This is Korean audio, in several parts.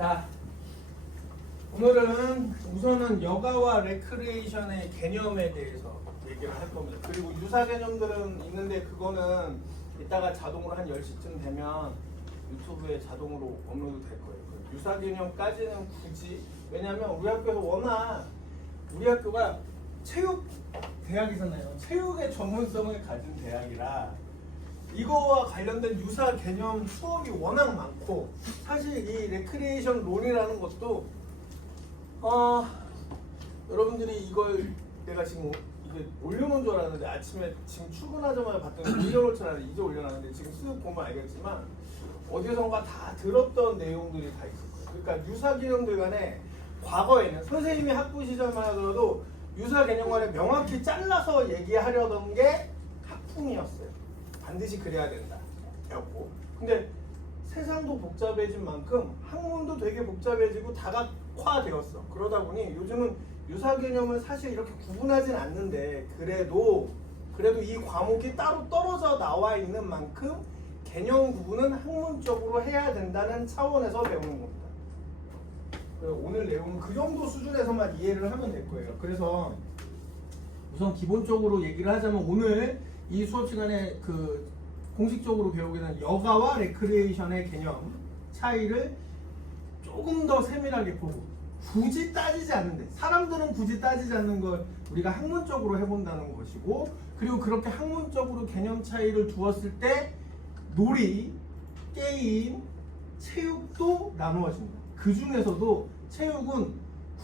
자, 오늘은 우선은 여가와 레크리에이션의 개념에 대해서 얘기를 할 겁니다. 그리고 유사 개념들은 있는데 그거는 이따가 자동으로 한 10시쯤 되면 유튜브에 자동으로 업로드 될 거예요. 유사 개념까지는 굳이, 왜냐면 우리 학교에서 워낙 우리 학교가 체육 대학이잖아요. 체육의 전문성을 가진 대학이라 이거와 관련된 유사 개념 수업이 워낙 많고, 사실 이 레크리에이션 론이라는 것도 여러분들이 이걸 내가 지금 이게 올려놓은 줄 알았는데 아침에 지금 출근하자마자 봤더니 올려놓을 줄 알았는데 이제 올려놨는데 지금 쓱 보면 알겠지만 어디선가 다 들었던 내용들이 다 있을 거예요. 그러니까 유사 개념들 간에 과거에는 선생님이 학부 시절만 하더라도 유사 개념 간에 명확히 잘라서 얘기하려던 게 학풍이었어요. 반드시 그래야 된다 였고, 근데 세상도 복잡해진 만큼 학문도 되게 복잡해지고 다각화되었어. 그러다 보니 요즘은 유사 개념을 사실 이렇게 구분하진 않는데 그래도 이 과목이 따로 떨어져 나와 있는 만큼 개념 구분은 학문적으로 해야 된다는 차원에서 배우는 겁니다. 오늘 내용은 그 정도 수준에서만 이해를 하면 될 거예요. 그래서 우선 기본적으로 얘기를 하자면 오늘 이 수업 시간에 그 공식적으로 배우게 된 여가와 레크리에이션의 개념 차이를 조금 더 세밀하게 보고, 굳이 따지지 않는데, 사람들은 굳이 따지지 않는 걸 우리가 학문적으로 해본다는 것이고, 그리고 그렇게 학문적으로 개념 차이를 두었을 때 놀이, 게임, 체육도 나누어집니다. 그 중에서도 체육은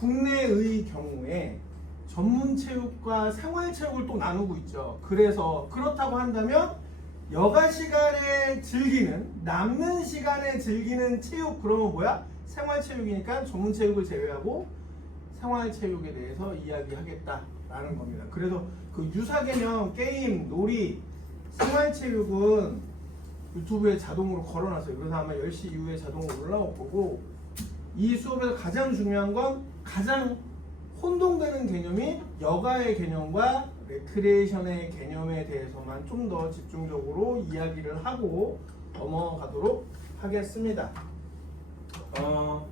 국내의 경우에 전문 체육과 생활 체육을 또 나누고 있죠. 그래서 그렇다고 한다면 여가 시간에 즐기는, 남는 시간에 즐기는 체육, 그러면 뭐야? 생활 체육이니까 전문 체육을 제외하고 생활 체육에 대해서 이야기하겠다라는 겁니다. 그래서 그 유사 개념, 게임, 놀이, 생활 체육은 유튜브에 자동으로 걸어놨어요. 그래서 아마 10시 이후에 자동으로 올라올 거고, 이 수업에서 가장 중요한 건 가장 혼동되는 개념이 여가의 개념과 레크리에이션의 개념에 대해서만 좀 더 집중적으로 이야기를 하고 넘어가도록 하겠습니다. 그래서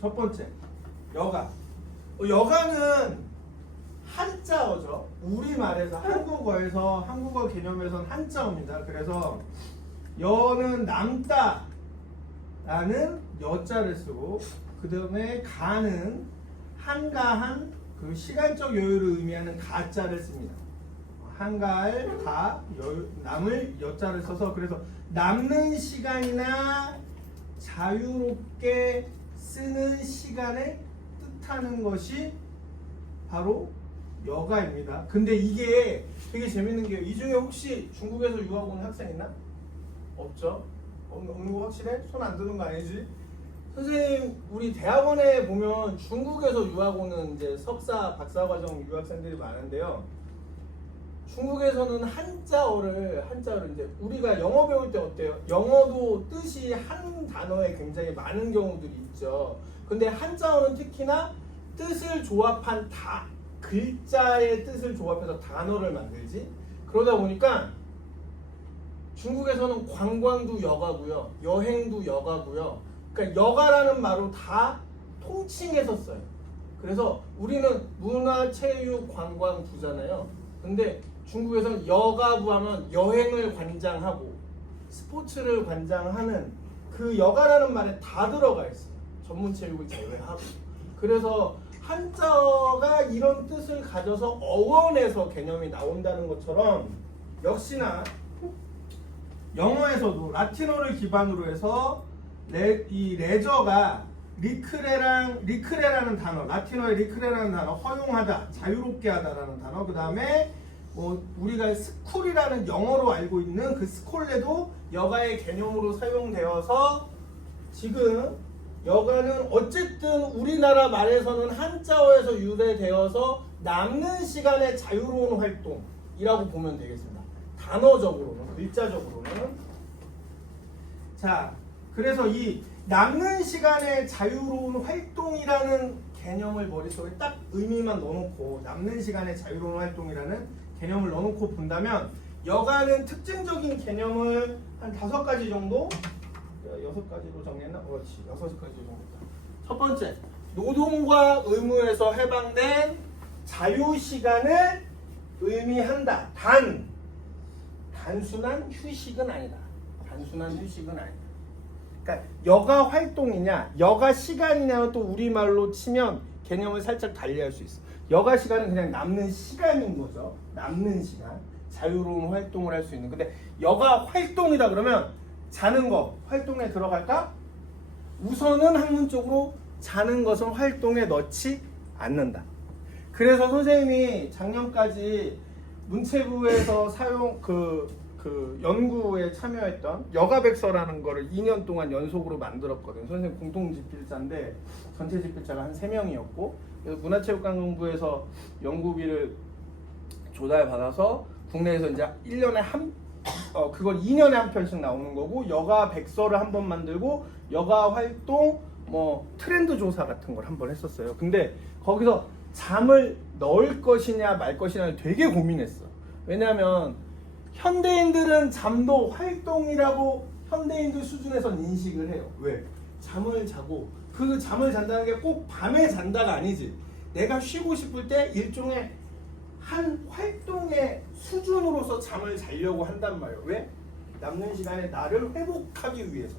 첫 번째, 여가. 여가는 한자어죠. 우리말에서 한국어에서 한국어 개념에서는 한자어입니다. 그래서 여는 남다 라는 여자를 쓰고, 그 다음에 가는 한가한, 그 시간적 여유를 의미하는 가자를 씁니다. 한가할 가, 남을 여자를 써서, 그래서 남는 시간이나 자유롭게 쓰는 시간을 뜻하는 것이 바로 여가입니다. 근데 이게 되게 재밌는 게, 이 중에 혹시 중국에서 유학 온 학생 있나? 없죠? 없는 거 확실해? 손 안 드는 거 아니지? 선생님, 우리 대학원에 보면 중국에서 유학 오는 이제 석사, 박사 과정 유학생들이 많은데요. 중국에서는 한자어를 이제 우리가 영어 배울 때 어때요? 영어도 뜻이 한 단어에 굉장히 많은 경우들이 있죠. 근데 한자어는 특히나 뜻을 조합한 글자의 뜻을 조합해서 단어를 만들지. 그러다 보니까 중국에서는 관광도 여가고요, 여행도 여가고요. 그러니까 여가라는 말로 다 통칭해서 써요. 그래서 우리는 문화, 체육, 관광 부잖아요. 근데 중국에서는 여가부 하면 여행을 관장하고 스포츠를 관장하는 그 여가라는 말에 다 들어가 있어요. 전문 체육을 제외하고. 그래서 한자어가 이런 뜻을 가져서 어원에서 개념이 나온다는 것처럼, 역시나 영어에서도 라틴어를 기반으로 해서 이 레저가 리크레라는 단어, 라틴어의 리크레라는 단어, 허용하다, 자유롭게 하다라는 단어, 그 다음에 우리가 스쿨이라는 영어로 알고 있는 그 스콜레도 여가의 개념으로 사용되어서, 지금 여가는 어쨌든 우리나라 말에서는 한자어에서 유래되어서 남는 시간의 자유로운 활동이라고 보면 되겠습니다. 단어적으로는, 글자적으로는. 자, 그래서 이 남는 시간의 자유로운 활동이라는 개념을 머릿속에 딱 의미만 넣어놓고, 남는 시간의 자유로운 활동이라는 개념을 넣어놓고 본다면, 여가는 특징적인 개념을 한 5가지 정도 여섯 가지로 정리했나? 그렇지. 6가지로 정리했다. 첫 번째, 노동과 의무에서 해방된 자유시간을 의미한다. 단순한 휴식은 아니다. 단순한 휴식은 아니다. 그러니까 여가 활동이냐, 여가 시간이냐는 또 우리말로 치면 개념을 살짝 달리할 수 있어. 여가 시간은 그냥 남는 시간인 거죠. 남는 시간. 자유로운 활동을 할 수 있는. 근데 여가 활동이다 그러면 자는 거 활동에 들어갈까? 우선은 학문적으로 자는 것은 활동에 넣지 않는다. 그래서 선생님이 작년까지 문체부에서 사용 연구에 참여했던 여가백서라는 거를 2년 동안 연속으로 만들었거든요. 선생님 공통집필자인데 전체 집필자가 한 3명이었고, 그래서 문화체육관광부에서 연구비를 조달받아서 국내에서 이제 1년에 그걸 2년에 한 편씩 나오는 거고, 여가백서를 한 번 만들고 여가 활동 트렌드 조사 같은 걸 한 번 했었어요. 근데 거기서 잠을 넣을 것이냐 말 것이냐를 되게 고민했어. 왜냐하면 현대인들은 잠도 활동이라고 현대인들 수준에선 인식을 해요. 왜? 잠을 자고, 그 잠을 잔다는 게 꼭 밤에 잔다가 아니지. 내가 쉬고 싶을 때 일종의 한 활동의 수준으로서 잠을 자려고 한단 말이에요. 왜? 남는 시간에 나를 회복하기 위해서.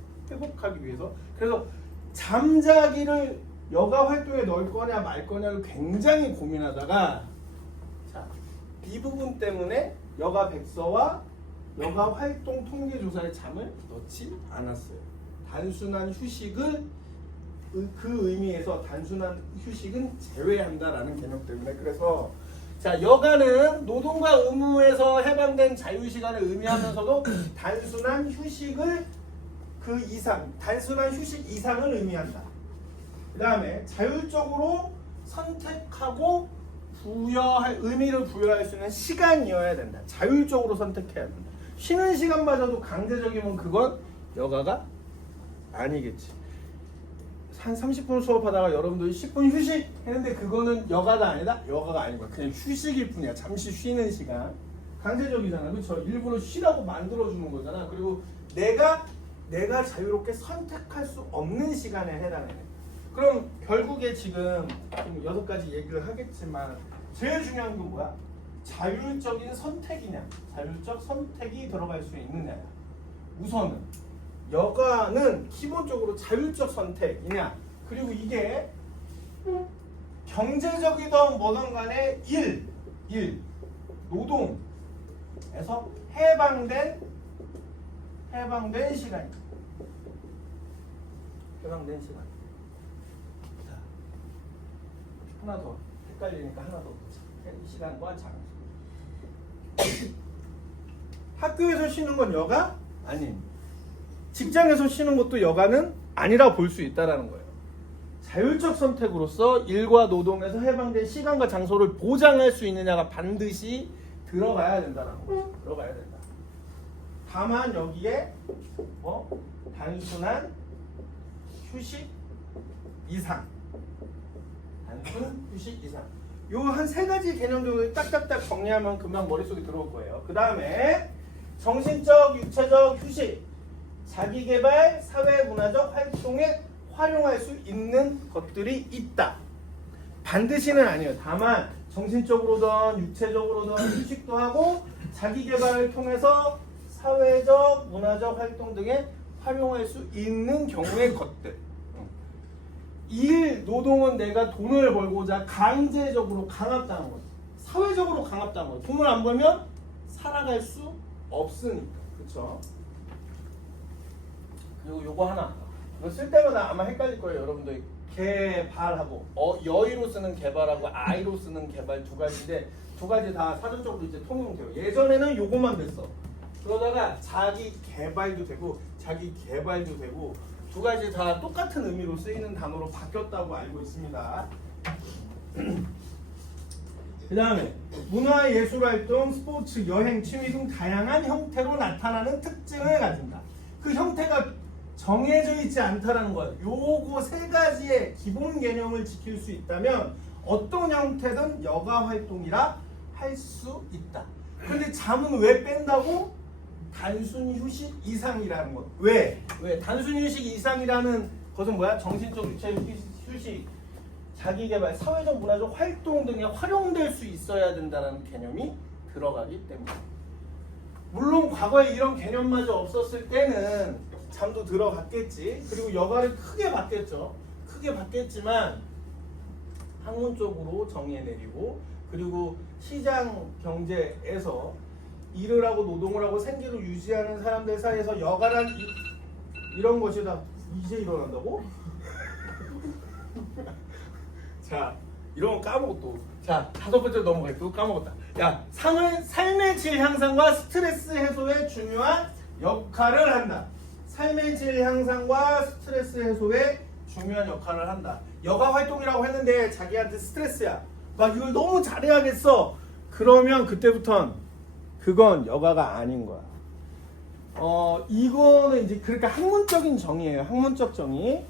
그래서 잠자기를 여가 활동에 넣을 거냐 말 거냐를 굉장히 고민하다가, 자, 이 부분 때문에 여가 백서와 여가 활동 통계 조사에 잠을 넣지 않았어요. 단순한 휴식을 그 의미에서 단순한 휴식은 제외한다라는 개념 때문에. 그래서 자, 여가는 노동과 의무에서 해방된 자유시간을 의미하면서도 단순한 휴식을 단순한 휴식 이상을 의미한다. 그 다음에 자율적으로 선택하고 의미를 부여할 수 있는 시간이어야 된다. 자율적으로 선택해야 된다. 쉬는 시간마저도 강제적이면 그건 여가가 아니겠지. 한 30분 수업하다가 여러분들이 10분 휴식 했는데 그거는 여가가 아니다? 여가가 아닌 거야. 그냥 휴식일 뿐이야. 잠시 쉬는 시간. 강제적이잖아. 그렇죠? 일부러 쉬라고 만들어주는 거잖아. 그리고 내가 자유롭게 선택할 수 없는 시간에 해당해. 그럼 결국에 지금 6가지 얘기를 하겠지만 제일 중요한 건 뭐야? 자율적인 선택이냐, 자율적 선택이 들어갈 수 있느냐. 우선은 여가는 기본적으로 자율적 선택이냐, 그리고 이게 경제적이든 뭐든 간에 노동에서 해방된 시간이다. 해방된 시간. 자, 하나 더 헷갈리니까 하나 더 보자. 시간과 장소. 학교에서 쉬는 건 여가 아닙니다. 직장에서 쉬는 것도 여가는 아니라 볼 수 있다라는 거예요. 자율적 선택으로서 일과 노동에서 해방된 시간과 장소를 보장할 수 있느냐가 반드시 들어가야 된다라는 거죠. 들어가야 된다. 다만 여기에 단순한 휴식 이상. 단순 휴식 이상. 요 한 3가지 개념 정도 딱딱딱 정리하면 금방 머릿속에 들어올 거예요. 그 다음에 정신적, 육체적 휴식, 자기개발, 사회문화적 활동에 활용할 수 있는 것들이 있다. 반드시는 아니에요. 다만 정신적으로든 육체적으로든 휴식도 하고 자기개발을 통해서 사회적, 문화적 활동 등에 활용할 수 있는 경우의 것들. 노동은 내가 돈을 벌고자 강제적으로 강압당한 거죠. 사회적으로 강압당한 거죠. 돈을 안 벌면 살아갈 수 없으니까. 그렇죠? 그리고 요거 하나. 이거 쓸 때마다 아마 헷갈릴 거예요. 여러분들 개발하고 여의로 쓰는 개발하고 아이로 쓰는 개발 2가지인데 2가지 다 사전적으로 이제 통용돼요. 예전에는 요거만 됐어. 그러다가 자기 개발도 되고 자기 개발도 되고 2가지 다 똑같은 의미로 쓰이는 단어로 바뀌었다고 알고 있습니다. 그 다음에 문화예술활동, 스포츠, 여행, 취미 등 다양한 형태로 나타나는 특징을 가진다. 그 형태가 정해져 있지 않다라는 거예요. 요거 3가지의 기본 개념을 지킬 수 있다면 어떤 형태든 여가 활동이라 할 수 있다. 근데 잠은 왜 뺀다고? 단순 휴식 이상이라는 것. 왜? 단순 휴식 이상이라는 것은 뭐야? 정신적, 육체적 휴식, 자기개발, 사회적, 문화적 활동 등에 활용될 수 있어야 된다는 개념이 들어가기 때문에. 물론 과거에 이런 개념마저 없었을 때는 잠도 들어갔겠지. 그리고 여가를 크게 바뀌었죠. 크게 바뀌었지만 학문적으로 정의해내리고, 그리고 시장 경제에서 일을 하고 노동을 하고 생계를 유지하는 사람들 사이에서 여가란 이런 것이다. 이제 일어난다고? 자, 이런 거 까먹어 또. 자, 5번째로 넘어갈게. 그거 까먹었다. 야, 삶의 질 향상과 스트레스 해소에 중요한 역할을 한다. 삶의 질 향상과 스트레스 해소에 중요한 역할을 한다. 여가 활동이라고 했는데 자기한테 스트레스야. 막 이걸 너무 잘해야겠어. 그러면 그때부턴 그건 여가가 아닌 거야. 이거는 이제 그러니까 학문적인 정의예요. 학문적 정의.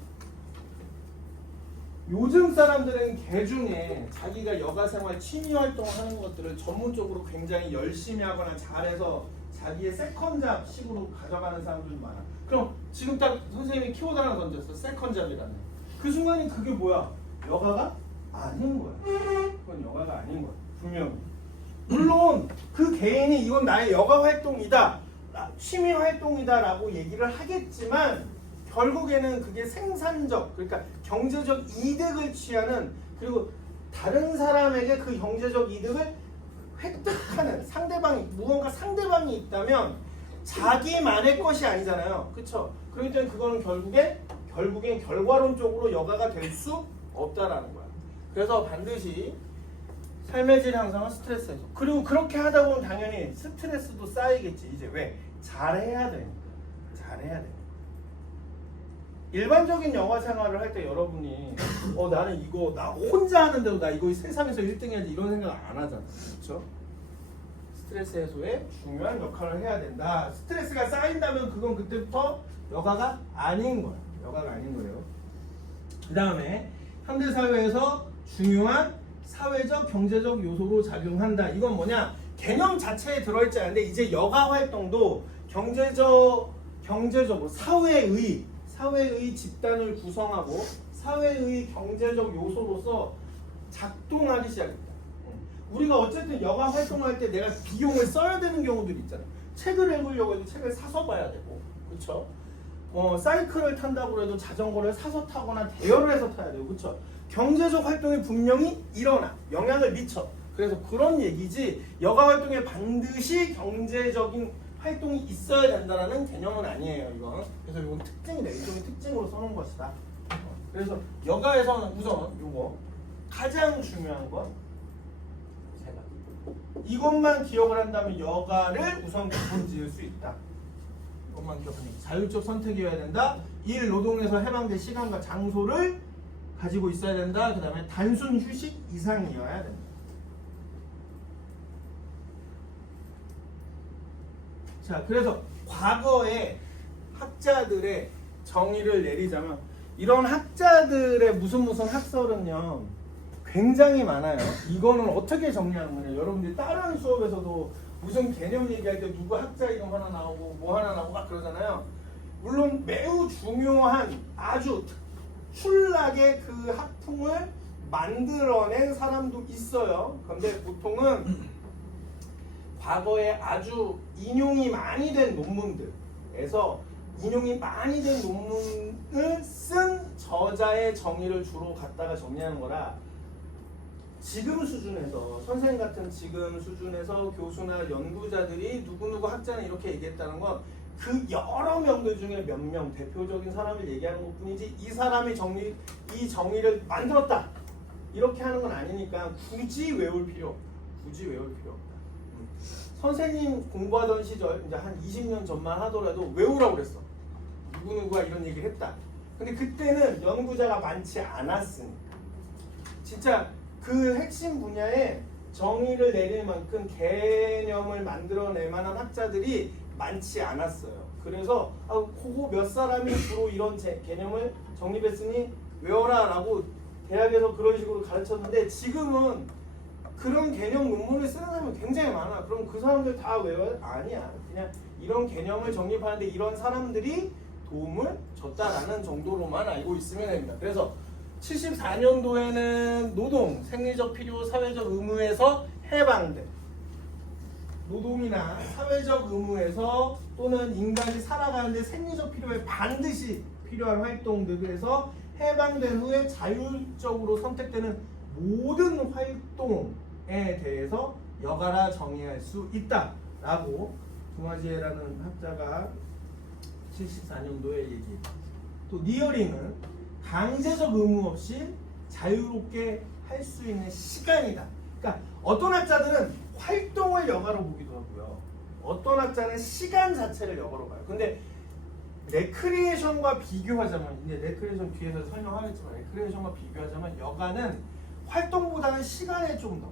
요즘 사람들은 개중에 자기가 여가 생활, 취미 활동하는 것들을 전문적으로 굉장히 열심히 하거나 잘해서 자기의 세컨잡 식으로 가져가는 사람들이 많아. 그럼 지금 딱 선생님이 키워드 하나 던졌어. 세컨잡이라는. 그 순간에 그게 뭐야? 여가가 아닌 거야. 그건 여가가 아닌 거야. 분명히. 물론 그 개인이 이건 나의 여가 활동이다, 취미 활동이다 라고 얘기를 하겠지만 결국에는 그게 생산적, 그러니까 경제적 이득을 취하는, 그리고 다른 사람에게 그 경제적 이득을 획득하는 무언가 상대방이 있다면 자기만의 것이 아니잖아요. 그쵸? 그렇기 때문에 그거는 결국엔 결과론적으로 여가가 될 수 없다라는 거야. 그래서 반드시 삶의 질 향상은 스트레스 해소. 그리고 그렇게 하다 보면 당연히 스트레스도 쌓이겠지. 이제 왜? 잘해야 되니까. 잘해야 돼. 일반적인 영화 생활을 할 때 여러분이 나는 이거 나 혼자 하는데도 나 이거 세상에서 1등 해야지 이런 생각 안 하잖아. 그렇죠? 스트레스 해소에 중요한 역할을 해야 된다. 스트레스가 쌓인다면 그건 그때부터 여가가 아닌 거야. 여가가 아닌 거예요. 그 다음에 현대사회에서 중요한 사회적, 경제적 요소로 작용한다. 이건 뭐냐? 개념 자체에 들어있지 않은데 이제 여가 활동도 경제적으로 사회의 집단을 구성하고 사회의 경제적 요소로서 작동하기 시작했다. 우리가 어쨌든 여가 활동할 때 내가 비용을 써야 되는 경우들이 있잖아. 책을 읽으려고 해도 책을 사서 봐야 되고, 그렇죠? 사이클을 탄다고 해도 자전거를 사서 타거나 대여를 해서 타야 되고, 그렇죠? 경제적 활동이 분명히 일어나 영향을 미쳐. 그래서 그런 얘기지 여가 활동에 반드시 경제적인 활동이 있어야 된다는 개념은 아니에요. 이건. 그래서 이건 특징이다. 일종의 특징으로 써놓은 것이다. 그래서 여가에서는 우선 이거 가장 중요한 건 이것만 기억을 한다면 여가를 우선 구분 지을 수 있다. 이것만 기억하면 자율적 선택이어야 된다. 일, 노동에서 해방된 시간과 장소를 가지고 있어야 된다. 그 다음에 단순 휴식 이상이어야 된다. 자, 그래서 과거에 학자들의 정의를 내리자면 이런 학자들의 무슨 학설은요 굉장히 많아요. 이거는 어떻게 정리하는 거냐? 여러분들이 다른 수업에서도 무슨 개념 얘기할 때 누구 학자 이름 하나 나오고 뭐 하나 나오고 막 그러잖아요. 물론 매우 중요한 아주 출락의 그 학풍을 만들어낸 사람도 있어요. 그런데 보통은 과거에 아주 인용이 많이 된 논문들에서 인용이 많이 된 논문을 쓴 저자의 정의를 주로 갖다가 정리하는 거라 지금 수준에서 선생님 같은 지금 수준에서 교수나 연구자들이 누구누구 학자는 이렇게 얘기했다는 건 그 여러 명들 중에 몇 명 대표적인 사람을 얘기하는 것뿐이지 이 사람이 이 정의를 만들었다 이렇게 하는 건 아니니까 굳이 외울 필요 없다. 선생님 공부하던 시절 이제 한 20년 전만 하더라도 외우라고 그랬어. 누구누구가 이런 얘기를 했다. 근데 그때는 연구자가 많지 않았으니까 진짜 그 핵심 분야에 정의를 내릴 만큼 개념을 만들어낼 만한 학자들이 많지 않았어요. 그래서 그거 몇 사람이 주로 이런 개념을 정립했으니 외워라 라고 대학에서 그런 식으로 가르쳤는데 지금은 그런 개념 논문을 쓰는 사람이 굉장히 많아. 그럼 그 사람들 다 외워요? 아니야. 그냥 이런 개념을 정립하는데 이런 사람들이 도움을 줬다라는 정도로만 알고 있으면 됩니다. 그래서 74년도에는 노동, 생리적 필요, 사회적 의무에서 해방된 노동이나 사회적 의무에서 또는 인간이 살아가는데 생리적 필요에 반드시 필요한 활동들에서 해방된 후에 자율적으로 선택되는 모든 활동에 대해서 여가라 정의할 수 있다라고 동아지혜라는 학자가 74년도에 얘기해요. 또 니어링은 강제적 의무 없이 자유롭게 할 수 있는 시간이다. 그러니까 어떤 학자들은 활동을 여가로 보기도 하고요. 어떤 학자는 시간 자체를 여가로 봐요. 근데 레크리에이션과 비교하자면, 이제 레크리에이션 뒤에서 설명하겠지만 레크리에이션과 비교하자면 여가는 활동보다는 시간에 좀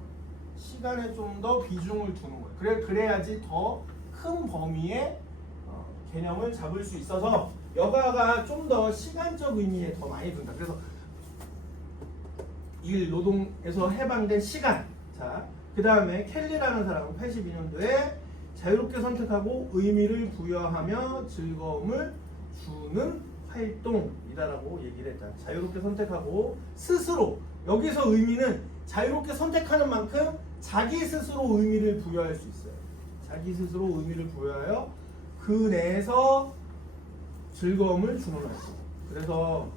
더 비중을 두는 거예요. 그래야지 더 큰 범위의 개념을 잡을 수 있어서 여가가 좀 더 시간적 의미에 더 많이 둔다. 그래서 일 노동에서 해방된 시간. 자, 그 다음에 켈리라는 사람은 82년도에 자유롭게 선택하고 의미를 부여하며 즐거움을 주는 활동이다라고 얘기를 했다. 자유롭게 선택하고 스스로, 여기서 의미는 자유롭게 선택하는 만큼 자기 스스로 의미를 부여할 수 있어요. 자기 스스로 의미를 부여하여 그 내에서 즐거움을 주는 활동. 그래서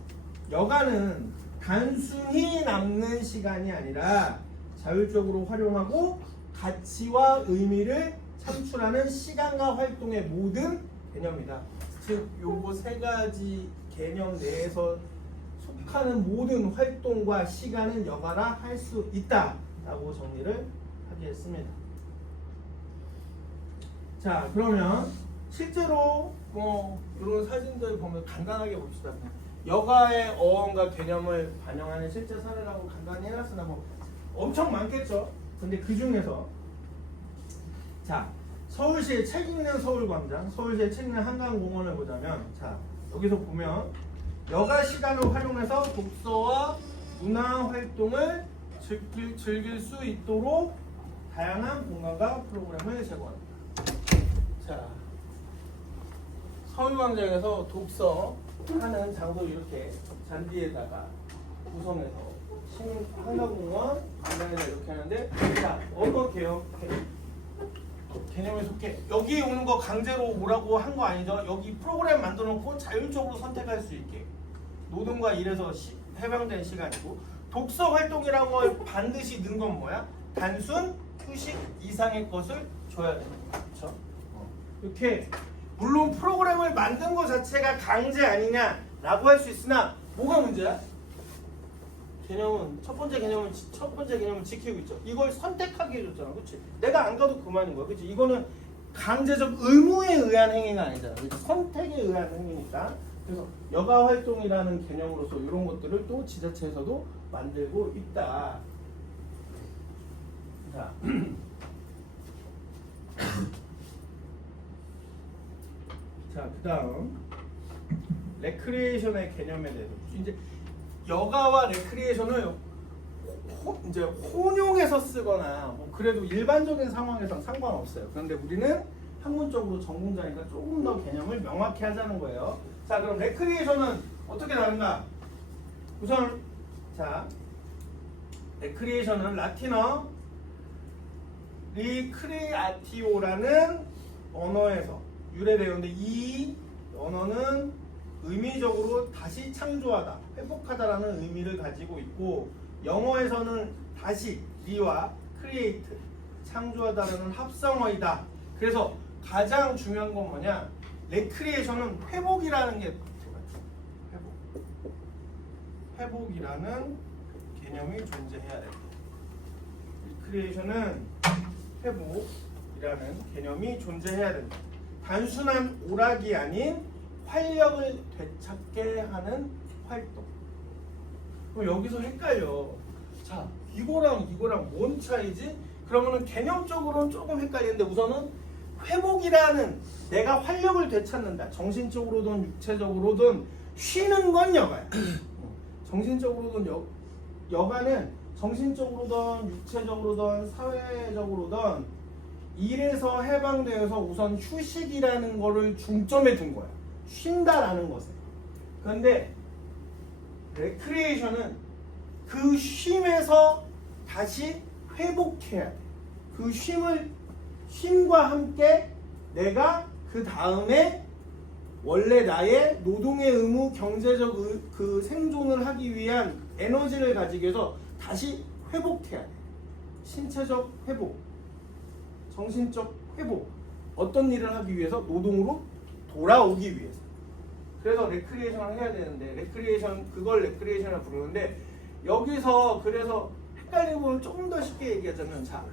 여가는 단순히 남는 시간이 아니라 자율적으로 활용하고 가치와 의미를 창출하는 시간과 활동의 모든 개념이다. 즉, 요거 세 가지 개념 내에서 속하는 모든 활동과 시간은 여가라 할 수 있다라고 정리를 하겠습니다. 자, 그러면 실제로 이런 사진들 보면 간단하게 봅시다. 여가의 어원과 개념을 반영하는 실제 사례라고 간단히 해놨으나 뭐 엄청 많겠죠. 근데 그 중에서 자, 서울시의 책 읽는 서울광장, 서울시의 책 읽는 한강공원을 보자면, 자, 여기서 보면 여가 시간을 활용해서 독서와 문화 활동을 즐길 수 있도록 다양한 공간과 프로그램을 제공합니다. 자, 서울광장에서 독서하는 장소 이렇게 잔디에다가 구성해서 한강공원 광장에서 이렇게 하는데, 자, 어떻게요? 개념에 속해. 여기 오는 거 강제로 오라고 한 거 아니죠? 여기 프로그램 만들어 놓고 자율적으로 선택할 수 있게. 노동과 일에서 해방된 시간이고, 독서 활동이라고 반드시 넣은 건 뭐야? 단순 휴식 이상의 것을 줘야 되는 거죠. 그렇죠? 이렇게 물론 프로그램을 만든 것 자체가 강제 아니냐라고 할 수 있으나 뭐가 문제야? 개념은 첫 번째 개념은 지키고 있죠. 이걸 선택하게 해줬잖아, 그렇지? 내가 안 가도 그만인 거야, 그렇지? 이거는 강제적 의무에 의한 행위가 아니잖아, 그렇지? 선택에 의한 행위니까. 그래서 여가 활동이라는 개념으로서 이런 것들을 또 지자체에서도 만들고 있다. 자, 자, 그다음 레크리에이션의 개념에 대해서 이제 여가와 레크리에이션을 이제 혼용해서 쓰거나 뭐 그래도 일반적인 상황에선 상관없어요. 그런데 우리는 학문적으로 전공자니까 조금 더 개념을 명확히 하자는 거예요. 자, 그럼 레크리에이션은 어떻게 다른가? 우선 자, 레크리에이션은 라틴어 리크리아티오라는 언어에서 유래되었는데, 이 언어는 의미적으로 다시 창조하다, 회복하다라는 의미를 가지고 있고, 영어에서는 다시 리와 크리에이트, 창조하다라는 합성어이다. 그래서 가장 중요한 건 뭐냐? 레크리에이션은 회복이라는 게 회복이라는 개념이 존재해야 된다. 레크리에이션은 회복이라는 개념이 존재해야 된다. 단순한 오락이 아닌 활력을 되찾게 하는 활동. 그럼 여기서 헷갈려. 자, 이거랑 뭔 차이지? 그러면은 개념적으로는 조금 헷갈리는데, 우선은 회복이라는, 내가 활력을 되찾는다. 정신적으로든 육체적으로든 쉬는 건 여가야. 정신적으로든 여가는 정신적으로든 육체적으로든 사회적으로든 일에서 해방되어서 우선 휴식이라는 거를 중점에 둔 거야. 쉰다라는 것에. 그런데 레크리에이션은 그 쉼에서 다시 회복해야 돼. 그 쉼과 함께 내가 그 다음에 원래 나의 노동의 의무, 경제적 그 생존을 하기 위한 에너지를 가지기 위해서 다시 회복해야 돼. 신체적 회복, 정신적 회복. 어떤 일을 하기 위해서? 노동으로 돌아오기 위해서. 그래서 레크리에이션을 해야 되는데 그걸 레크리에이션을 부르는데 여기서 그래서 헷갈리는 부분을 조금 더 쉽게 얘기하자면 자,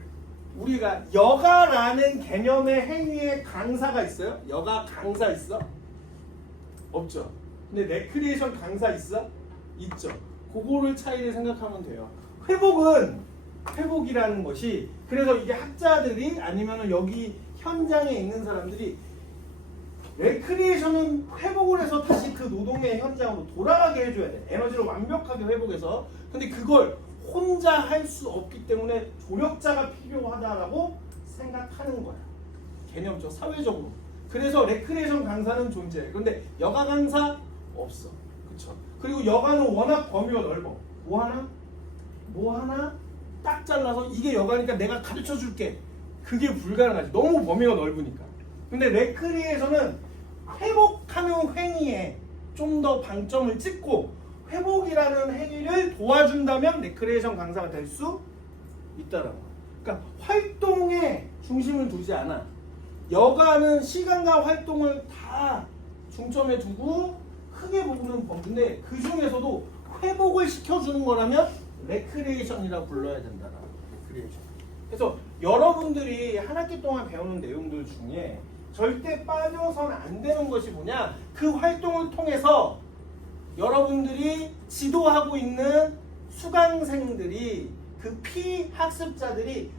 우리가 여가라는 개념의 행위에 강사가 있어요? 여가 강사 있어? 없죠. 근데 레크리에이션 강사 있어? 있죠. 그거를 차이를 생각하면 돼요. 회복이라는 것이 그래서 이게 학자들이 아니면 여기 현장에 있는 사람들이 레크리에이션은 회복을 해서 다시 그 노동의 현장으로 돌아가게 해줘야 돼. 에너지를 완벽하게 회복해서. 근데 그걸 혼자 할 수 없기 때문에 조력자가 필요하다라고 생각하는 거야. 개념적, 사회적으로. 그래서 레크리에이션 강사는 존재해. 그런데 여가 강사 없어. 그쵸? 그리고 여가는 워낙 범위가 넓어. 뭐 하나 딱 잘라서 이게 여가니까 내가 가르쳐 줄게. 그게 불가능하지. 너무 범위가 넓으니까. 근데 레크리에이션은 회복하는 행위에 좀 더 방점을 찍고 회복이라는 행위를 도와준다면 레크리에이션 강사가 될 수 있다라고. 그러니까 활동에 중심을 두지 않아. 여가는 시간과 활동을 다 중점에 두고 크게 보는 범주인데 그 중에서도 회복을 시켜주는 거라면 레크리에이션이라 불러야 된다라고. 레크리에이션. 그래서 여러분들이 한 학기 동안 배우는 내용들 중에 절대 빠져서는 안 되는 것이 뭐냐? 그 활동을 통해서 여러분들이 지도하고 있는 수강생들이 그 피학습자들이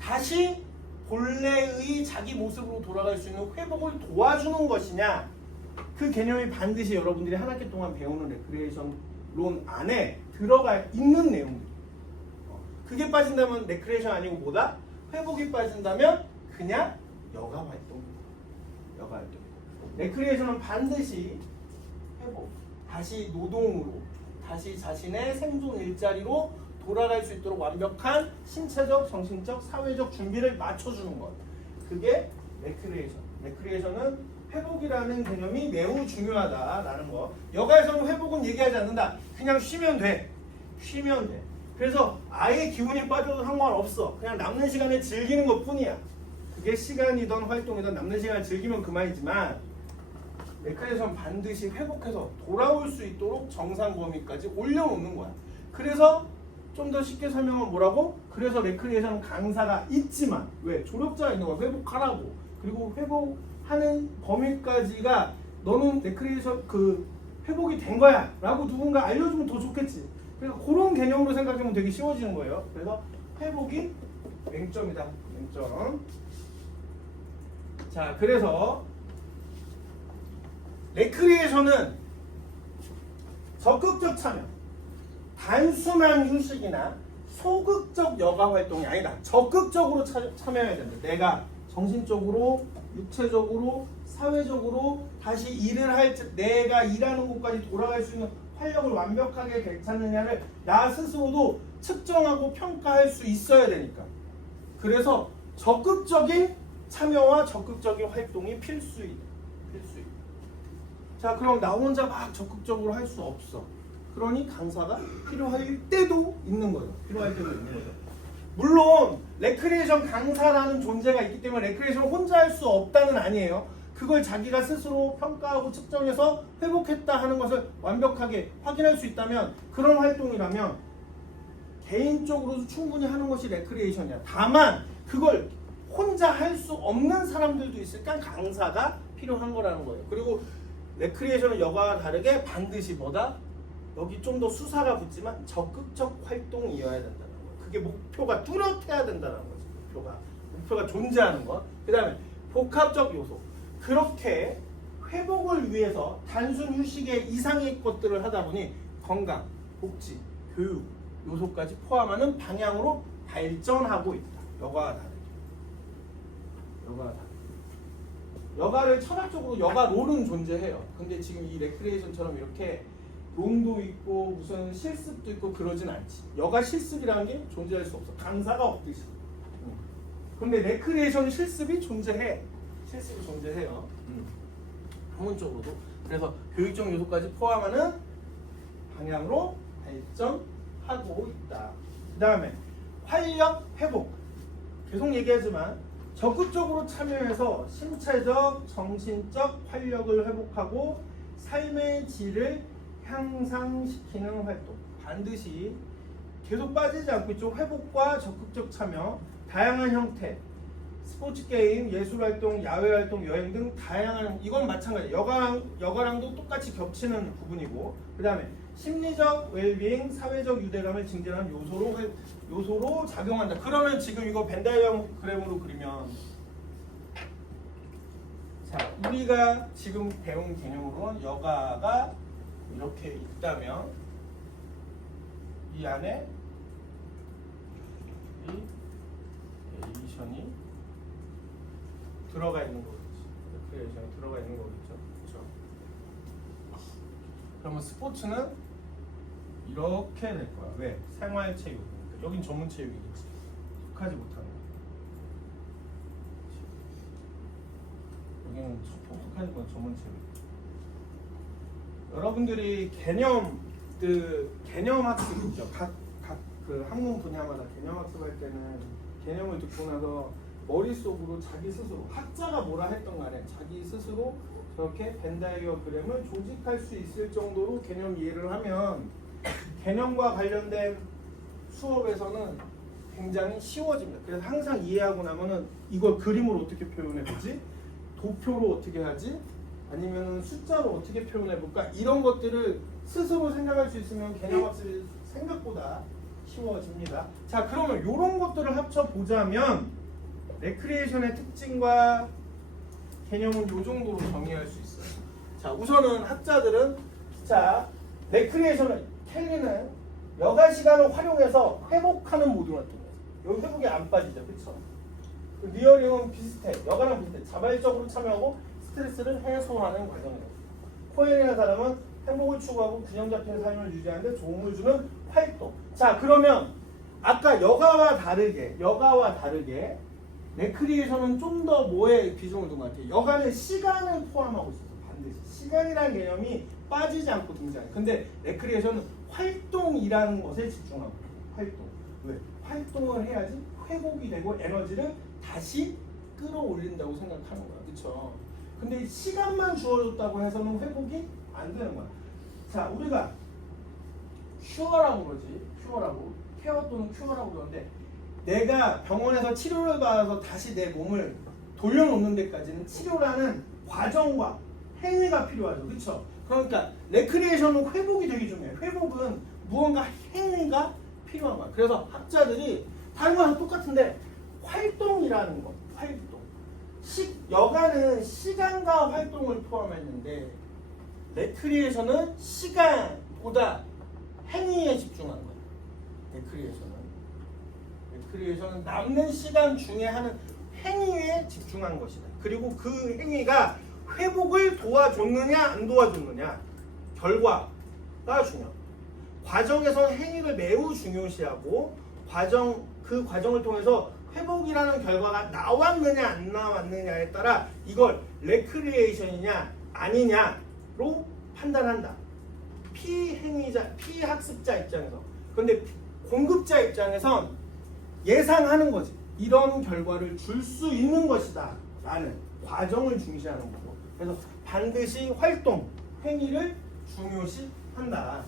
다시 본래의 자기 모습으로 돌아갈 수 있는 회복을 도와주는 것이냐? 그 개념이 반드시 여러분들이 한 학기 동안 배우는 레크리에이션론 안에 들어가 있는 내용들. 그게 빠진다면 레크리에이션 아니고 뭐다? 회복이 빠진다면 그냥 여가 활동입니다. 여가 활동. 레크리에이션은 반드시 회복, 다시 노동으로, 다시 자신의 생존 일자리로 돌아갈 수 있도록 완벽한 신체적, 정신적, 사회적 준비를 맞춰주는 것. 그게 레크리에이션. 레크리에이션은 회복이라는 개념이 매우 중요하다라는 거. 여가에서는 회복은 얘기하지 않는다. 그냥 쉬면 돼. 쉬면 돼. 그래서 아예 기운이 빠져도 상관없어. 그냥 남는 시간에 즐기는 것 뿐이야. 그게 시간이든 활동이든 남는 시간을 즐기면 그만이지만 레크리에이션은 반드시 회복해서 돌아올 수 있도록 정상 범위까지 올려놓는 거야. 그래서 좀 더 쉽게 설명하면 뭐라고? 그래서 레크리에이션 강사가 있지만 왜? 조력자가 있는 거야. 회복하라고. 그리고 회복하는 범위까지가 너는 레크리에이션 그 회복이 된 거야 라고 누군가 알려주면 더 좋겠지. 그래서 그런 개념으로 생각하면 되게 쉬워지는 거예요. 그래서 회복이 맹점이다. 맹점. 자, 그래서 레크리에이션은 적극적 참여, 단순한 휴식이나 소극적 여가 활동이 아니다. 적극적으로 참여해야 된다. 내가 정신적으로, 육체적으로, 사회적으로 다시 일을 할 때 내가 일하는 곳까지 돌아갈 수 있는 활력을 완벽하게 되찾느냐를 나 스스로도 측정하고 평가할 수 있어야 되니까. 그래서 적극적인 참여와 적극적인 활동이 필수이다. 자, 그럼 나 혼자 막 적극적으로 할 수 없어. 그러니 강사가 필요할 때도 있는 거예요. 필요할 때도 있는 거죠. 물론 레크리에이션 강사라는 존재가 있기 때문에 레크리에이션을 혼자 할 수 없다는 아니에요. 그걸 자기가 스스로 평가하고 측정해서 회복했다 하는 것을 완벽하게 확인할 수 있다면 그런 활동이라면 개인적으로도 충분히 하는 것이 레크리에이션이야. 다만 그걸 혼자 할 수 없는 사람들도 있으니까 강사가 필요한 거라는 거예요. 그리고 레크리에이션은 여가와 다르게 반드시 뭐다? 여기 좀 더 수사가 붙지만 적극적 활동이어야 된다는 거예요. 그게 목표가 뚜렷해야 된다는 거죠. 목표가 존재하는 것. 그 다음에 복합적 요소. 그렇게 회복을 위해서 단순 휴식의 이상의 것들을 하다 보니 건강, 복지, 교육 요소까지 포함하는 방향으로 발전하고 있다. 여가와 다르게. 여가다. 여가를 철학적으로 여가 롤은 존재해요. 근데 지금 이 레크리에이션처럼 이렇게 론도 있고 무슨 실습도 있고 그러진 않지. 여가 실습이라는 게 존재할 수 없어. 강사가 없듯이. 근데 레크리에이션 실습이 존재해. 실습이 존재해요. 학문적으로도. 그래서 교육적 요소까지 포함하는 방향으로 발전하고 있다. 그 다음에 활력 회복. 계속 얘기하지만 적극적으로 참여해서 신체적, 정신적 활력을 회복하고 삶의 질을 향상시키는 활동. 반드시 계속 빠지지 않고 이쪽 회복과 적극적 참여, 다양한 형태, 스포츠 게임, 예술 활동, 야외 활동, 여행 등 다양한 이건 마찬가지. 여가랑도 똑같이 겹치는 부분이고, 그 다음에 심리적 웰빙, 사회적 유대감을 증진하는 요소로 작용한다. 그러면 지금 이거 벤 다이어그램으로 그리면, 자, 우리가 지금 배운 개념으로 여가가 이렇게 있다면 이 안에 이 에이션이 들어가 있는 거겠죠. 레크리에이션이 들어가 있는 거겠죠. 그렇죠? 그러면 스포츠는 이렇게 될 거야. 왜? 생활체육. 여긴 전문체육이겠지. 속하지 못하는 거. 여기는 속하지 못하는 전문체육. 여러분들이 개념 학습 있죠. 각 그 학문 분야마다 개념 학습할 때는 개념을 듣고 나서 머릿속으로 자기 스스로 학자가 뭐라 했던 간에 자기 스스로 저렇게 벤 다이어그램을 조직할 수 있을 정도로 개념 이해를 하면 개념과 관련된 수업에서는 굉장히 쉬워집니다. 그래서 항상 이해하고 나면은 이걸 그림으로 어떻게 표현해 보지? 도표로 어떻게 하지? 아니면 숫자로 어떻게 표현해 볼까? 이런 것들을 스스로 생각할 수 있으면 개념 학습이 생각보다 쉬워집니다. 자, 그러면 이런 것들을 합쳐 보자면 레크리에이션의 특징과 개념은 이 정도로 정의할 수 있어요. 자, 우선은 학자들은 자, 레크리에이션은 켈리는 여가 시간을 활용해서 회복하는 모든 활동이에요. 여기 회복이 안 빠지죠, 그렇죠? 리어링은 비슷해. 여가랑 비슷해. 자발적으로 참여하고 스트레스를 해소하는 과정이에요. 코엔이라는 사람은 행복을 추구하고 균형 잡힌 삶을 유지하는 데 도움을 주는 활동. 자, 그러면 아까 여가와 다르게 레크리에이션은 좀 더 뭐에 비중을 둔 것 같아요. 여가는 시간을 포함하고 있어요. 반드시 시간이라는 개념이 빠지지 않고 등장해. 근데 레크리에이션은 활동이라는 것에 집중하고 있어요. 활동. 왜? 활동을 해야지 회복이 되고 에너지를 다시 끌어올린다고 생각하는 거야. 그렇죠? 근데 시간만 주어졌다고 해서는 회복이 안 되는 거야. 자, 우리가 큐어라고 그러지. 케어 또는 큐어라고 그러는데 내가 병원에서 치료를 받아서 다시 내 몸을 돌려놓는 데까지는 치료라는 과정과 행위가 필요하죠. 그렇죠? 그러니까 레크리에이션은 회복이 되게 중요해요. 회복은 무언가 행위가 필요한 거야. 그래서 학자들이 다른 거랑 똑같은데 활동이라는 거, 활동. 여가는 시간과 활동을 포함했는데 레크리에이션은 시간보다 행위에 집중한 거야. 레크리에이션은 남는 시간 중에 하는 행위에 집중한 것이다. 그리고 그 행위가 회복을 도와줬느냐 안 도와줬느냐 결과가 중요하다. 과정에서 행위를 매우 중요시하고 그 과정을 통해서 회복이라는 결과가 나왔느냐 안 나왔느냐에 따라 이걸 레크리에이션이냐 아니냐로 판단한다. 피학습자 입장에서. 그런데 공급자 입장에선 예상하는 거지. 이런 결과를 줄 수 있는 것이다 라는 과정을 중시하는 거고. 그래서 반드시 활동, 행위를 중요시한다.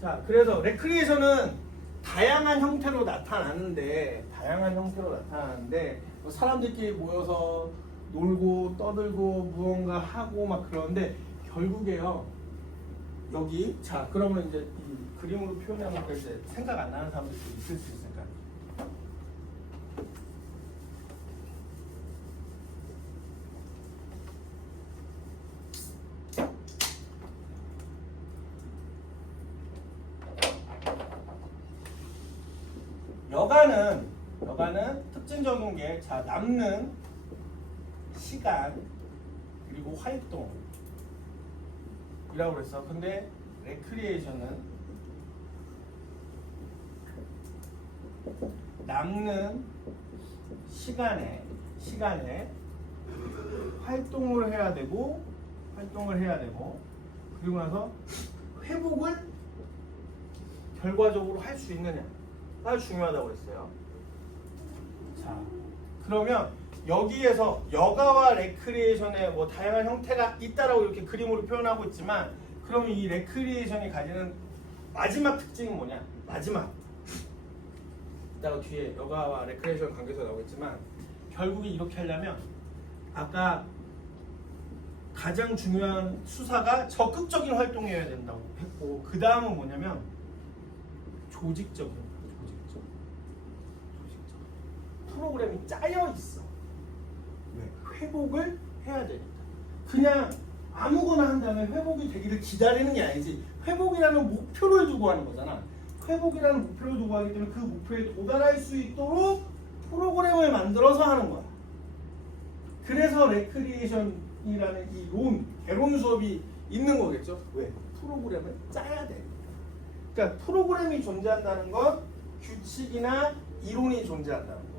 자, 그래서 레크리에이션은 다양한 형태로 나타나는데 뭐 사람들끼리 모여서 놀고 떠들고 무언가 하고 막 그러는데 결국에요. 여기 자, 그러면 이제 이 그림으로 표현하는 거 이제 생각 안 나는 사람들도 있을 수 있으니까. 여가는 특징 적용계 자 남는 시간 그리고 활동이라고 그랬어. 근데 레크리에이션은 남는 시간에 활동을 해야 되고 그리고 나서 회복을 결과적으로 할 수 있느냐가 중요하다고 그랬어요. 자, 그러면 여기에서 여가와 레크리에이션의 뭐 다양한 형태가 있다라고 이렇게 그림으로 표현하고 있지만, 그러면 이 레크리에이션이 가지는 마지막 특징은 뭐냐? 마지막. 이따가 뒤에 여가와 레크리에이션 관계에서 나오겠지만, 결국에 이렇게 하려면 아까 가장 중요한 수사가 적극적인 활동이어야 된다고 했고, 그 다음은 뭐냐면 조직적. 프로그램이 짜여 있어. 왜? 회복을 해야 되니까. 그냥 아무거나 한 다음에 회복이 되기를 기다리는 게 아니지. 회복이라는 목표를 두고 하는 거잖아. 회복이라는 목표를 두고 하기 때문에 그 목표에 도달할 수 있도록 프로그램을 만들어서 하는 거야. 그래서 레크리에이션이라는 이 개론 수업이 있는 거겠죠. 왜? 프로그램을 짜야 돼. 그러니까 프로그램이 존재한다는 건 규칙이나 이론이 존재한다는 거.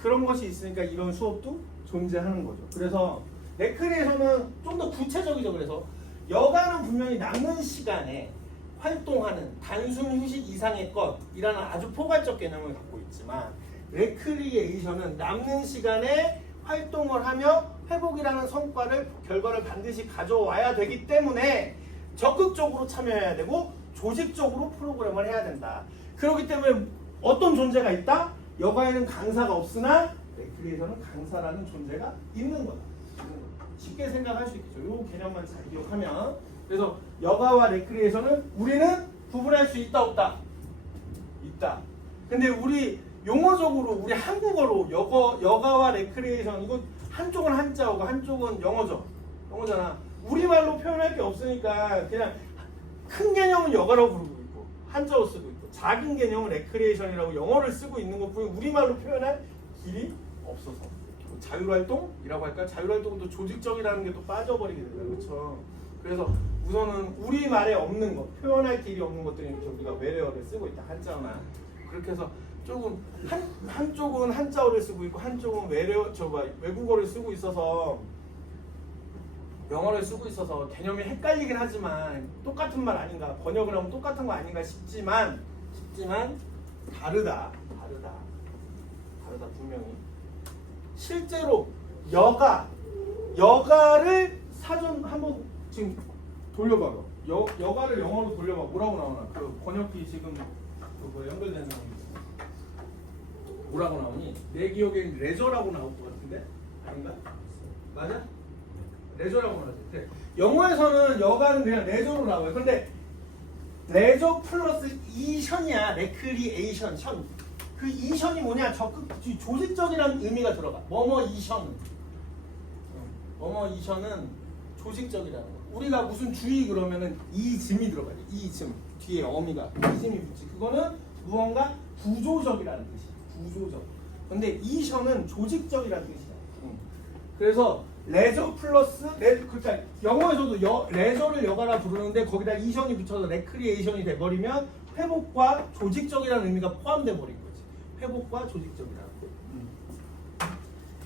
그런 것이 있으니까 이런 수업도 존재하는 거죠. 그래서 레크리에이션은 좀 더 구체적이죠. 그래서 여가는 분명히 남는 시간에 활동하는 단순 휴식 이상의 것이라는 아주 포괄적 개념을 갖고 있지만, 레크리에이션은 남는 시간에 활동을 하며 회복이라는 결과를 반드시 가져와야 되기 때문에 적극적으로 참여해야 되고 조직적으로 프로그램을 해야 된다. 그렇기 때문에 어떤 존재가 있다? 여가에는 강사가 없으나 레크리에이션은 강사라는 존재가 있는 거다. 쉽게 생각할 수 있겠죠. 이 개념만 잘 기억하면. 그래서 여가와 레크리에이션은 우리는 구분할 수 있다 없다? 있다. 근데 우리 용어적으로, 우리 한국어로 여가와 레크리에이션, 이거 한쪽은 한자어고 한쪽은 영어잖아. 우리말로 표현할 게 없으니까 그냥 큰 개념은 여가라고 부르고 있고 한자어 쓰고 있고, 작은 개념은 레크리에이션이라고 영어를 쓰고 있는 것뿐이 우리말로 표현할 길이 없어서 자율활동이라고 할까? 자율활동도 조직적이라는 게 또 빠져버리게 돼요. 그렇죠? 그래서 우선은 우리말에 없는 것, 표현할 길이 없는 것들이 이렇게 우리가 외래어를 쓰고 있다. 한자어나. 그렇게 해서 조금 한쪽은 한자어를 쓰고 있고 한쪽은 외국어를 쓰고 있어서, 영어를 쓰고 있어서 개념이 헷갈리긴 하지만 똑같은 말 아닌가, 번역을 하면 똑같은 거 아닌가 싶지만 다르다 분명히. 실제로 여가를 사전 한번 지금 돌려봐봐. 여가를 영어로 돌려봐. 뭐라고 나오나? 그 번역기 지금 그거 연결된 사람이 있어. 뭐라고 나오니? 내 기억엔 레저라고 나올 것 같은데? 아닌가? 맞아? 레저라고 나오지. 영어에서는 여가는 그냥 레저로 나와요. 근데 레저 플러스 이션이야. 레크리에이션 션. 그 이션이 뭐냐? 조직적이라는 의미가 들어가. 이션은 조직적이라는 거. 우리가 무슨 주의 그러면은 이즘이 들어가요. 이즘 뒤에 어미가 이즘이 붙지. 그거는 무언가 구조적이라는 뜻이야. 구조적. 근데 이션은 조직적이라는 뜻이야. 그래서 레저 플러스 그러니까 영어에서도 레저를 여가라 부르는데 거기다 이션이 붙여서 레크리에이션이 돼버리면 회복과 조직적이라는 의미가 포함돼 버린 거지. 회복과 조직적이라는 거.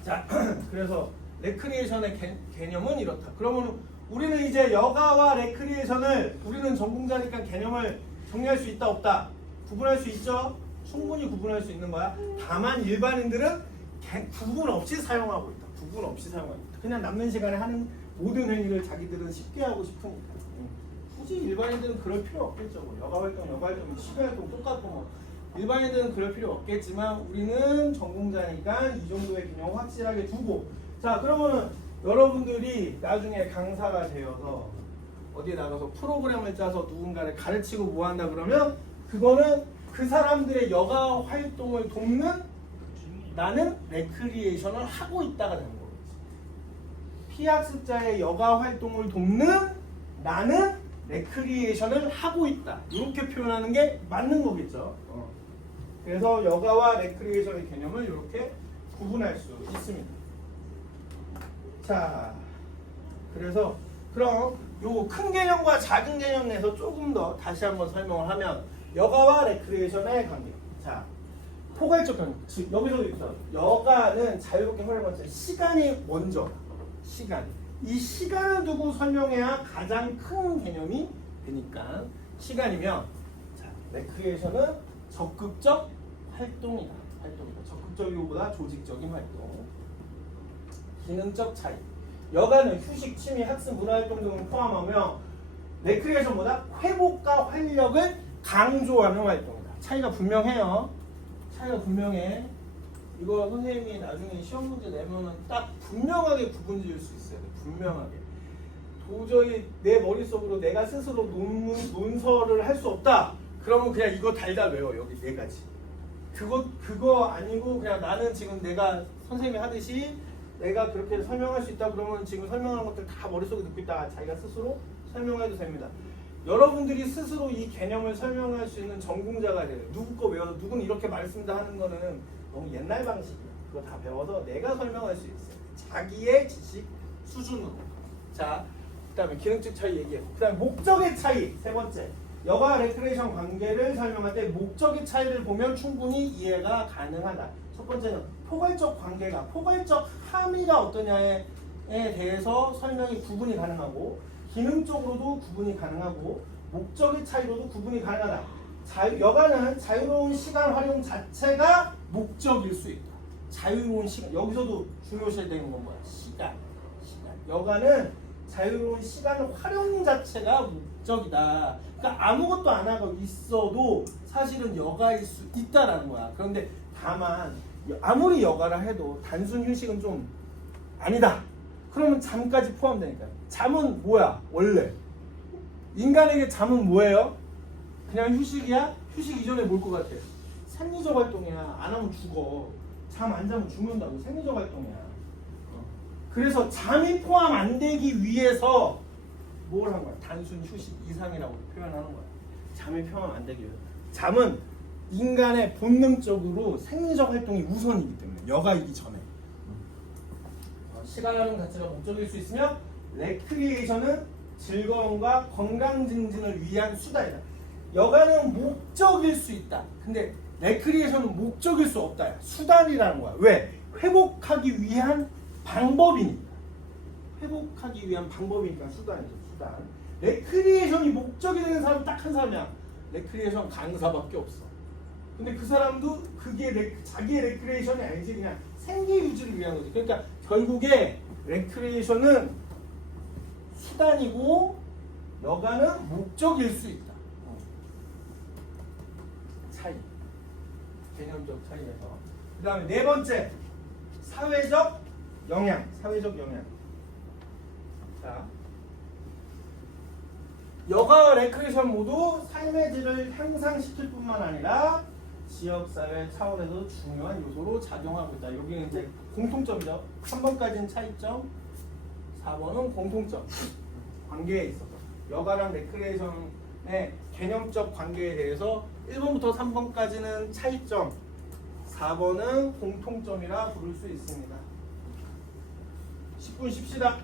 자, 그래서 레크리에이션의 개념은 이렇다. 그러면 우리는 이제 여가와 레크리에이션을, 우리는 전공자니까 개념을 정리할 수 있다 없다? 구분할 수 있죠? 충분히 구분할 수 있는 거야. 다만 일반인들은 구분 없이 사용하고 있다. 구분 없이 사용하고 있다. 그냥 남는 시간에 하는 모든 행위를 자기들은 쉽게 하고 싶으니까. 굳이 일반인들은 그럴 필요 없겠죠. 여가활동, 시간활동 똑같고 일반인들은 그럴 필요 없겠지만 우리는 전공자니까 이 정도의 개념 확실하게 두고. 자, 그러면은 여러분들이 나중에 강사가 되어서 어디에 나가서 프로그램을 짜서 누군가를 가르치고 뭐 한다 그러면 그거는 그 사람들의 여가 활동을 돕는, 나는 레크리에이션을 하고 있다가 되는 거겠지. 피학습자의 여가 활동을 돕는 나는 레크리에이션을 하고 있다. 이렇게 표현하는 게 맞는 거겠죠. 그래서 여가와 레크리에이션의 개념을 이렇게 구분할 수 있습니다. 자, 그래서 그럼 요 큰 개념과 작은 개념 내에서 조금 더 다시 한번 설명을 하면 여가와 레크리에이션의 관계. 자, 포괄적 관계. 즉 여기서 있어. 여가는 자유롭게 활용할 때 시간이 먼저. 시간. 이 시간을 두고 설명해야 가장 큰 개념이 되니까 시간이면 자, 레크리에이션은 적극적 활동이다. 적극적이고보다 조직적인 활동. 기능적 차이. 여가는 휴식, 취미, 학습, 문화활동 등을 포함하며 레크리에이션보다 회복과 활력을 강조하는 활동이다. 차이가 분명해요. 차이가 분명해. 이거 선생님이 나중에 시험 문제 내면은 딱 분명하게 구분 지을 수 있어요. 분명하게. 도저히 내 머릿속으로 내가 스스로 논설을 할 수 없다. 그러면 그냥 이거 달달 외워. 여기 네 가지. 그거 아니고 그냥 나는 지금 내가 선생님이 하듯이 내가 그렇게 설명할 수 있다 그러면 지금 설명하는 것들 다 머릿속에 넣고 있다가 자기가 스스로 설명해도 됩니다. 여러분들이 스스로 이 개념을 설명할 수 있는 전공자가 돼요. 누구 거 외워서 누구는 이렇게 말씀다 하는 거는 너무 옛날 방식이야. 그거 다 배워서 내가 설명할 수 있어요. 자기의 지식 수준으로. 자, 그 다음에 기능적 차이 얘기했고 그 다음에 목적의 차이 세 번째. 여가 레크레이션 관계를 설명할 때 목적의 차이를 보면 충분히 이해가 가능하다. 첫 번째는 포괄적 관계가 포괄적 함의가 어떠냐에 대해서 설명이 구분이 가능하고 기능적으로도 구분이 가능하고 목적의 차이로도 구분이 가능하다. 여가는 자유로운 시간 활용 자체가 목적일 수 있다. 자유로운 시간 여기서도 중요시해야 되는 건 뭐야? 시간. 여가는 자유로운 시간 활용 자체가 목적이다. 그러니까 아무것도 안 하고 있어도 사실은 여가일 수 있다라는 거야. 그런데 다만 아무리 여가라 해도 단순 휴식은 좀 아니다. 그러면 잠까지 포함되니까. 잠은 뭐야? 원래 인간에게 잠은 뭐예요? 그냥 휴식이야? 휴식 이전에 뭘 것 같아? 생리적 활동이야. 안 하면 죽어. 잠 안 자면 죽는다고. 생리적 활동이야. 그래서 잠이 포함 안 되기 위해서 뭘 한 거야? 단순 휴식 이상이라고 표현하는 거야. 잠이 포함 안 되기 위해서. 잠은 인간의 본능적으로 생리적 활동이 우선이기 때문에 여가이기 전에 시간 활용 자체가 목적일 수 있으며 레크리에이션은 즐거움과 건강 증진을 위한 수단이다. 여가는 목적일 수 있다. 근데 레크리에이션은 목적일 수 없다. 수단이라는 거야. 왜? 회복하기 위한 방법이니까. 회복하기 위한 방법이니까 수단이죠. 수단. 레크리에이션이 목적이 되는 사람은 딱 한 사람이야. 레크리에이션 강사밖에 없어. 근데 그 사람도 그게 자기의 레크리에이션이 아니지 그냥 생계 유지를 위한 거지. 그러니까 결국에 레크리에이션은 수단이고 여가는 목적일 수 있다. 차이. 개념적 차이에서. 그 다음에 네 번째 사회적 영향. 자, 여가와 레크리에이션 모두 삶의 질을 향상시킬 뿐만 아니라 지역사회 차원에서 중요한 요소로 작용하고 있다. 여기는 이제 공통점이죠. 3번까지는 차이점, 4번은 공통점. 관계에 있어서 여가랑 레크리에이션의 개념적 관계에 대해서 1번부터 3번까지는 차이점, 4번은 공통점이라 부를 수 있습니다. 10분 쉽시다.